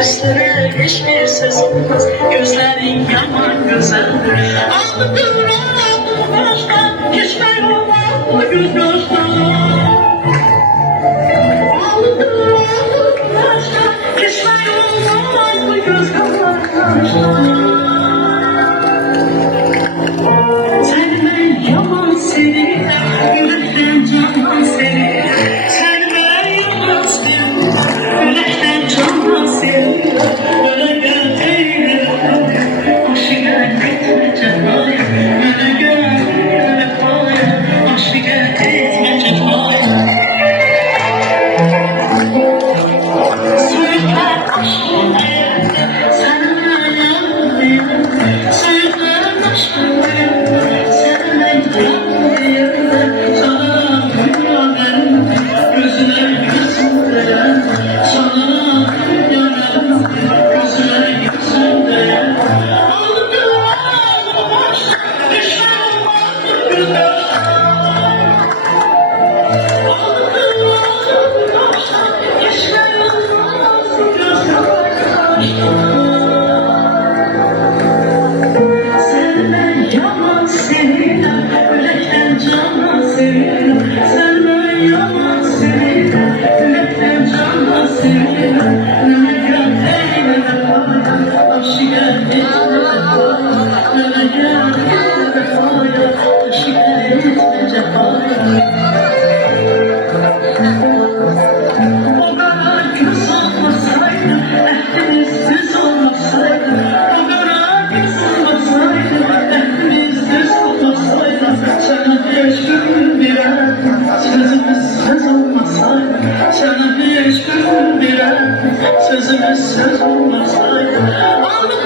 Üstüne hiçbir söz olmaz, gözlerin yaman güzeldir. Aldıdır ağladım baştan, geçme olmaz bu göz yaştan. Aldıdır ağladım baştan, geçme olmaz bu göz yaştan. Seni ben yaman seviyorum, yürekten candan seviyorum. Seni ben yaman seviyorum, yürekten candan seviyorum. Böyle gel eyle, aşığa gitme cefaya. Böyle gel eyle faya, aşığa gitme cefaya. Söğütler aşkın yerinde, seninle yanındayım. Söğütler aşkın yerinde, seninle yanındayım. Sana dünya benim, gözüne gözümde. Sana dünya benim, gözüne gözümde. Aldım ağzımı baştan, düşme olmaz bu güneşten. Aldım ağzımı baştan, düşme olmaz bu güneşten. Sen ben yaman seviyorum, yürekten candan seviyorum. Sen ben yaman seviyorum, yürekten candan seviyorum. Ne gel eyle vefaya, aşığa gitme cefaya. Ne gel eyle vefaya, aşığa gitme cefaya. O kadar göz olmasaydı, ehdimiz düz olmasaydı. O kadar göz olmasaydı, ehdimiz düz olmasaydı. Sana beş gün birer, sözümüz söz olmasaydı. Sana beş gün birer, sözümüz söz olmasaydı. Aldım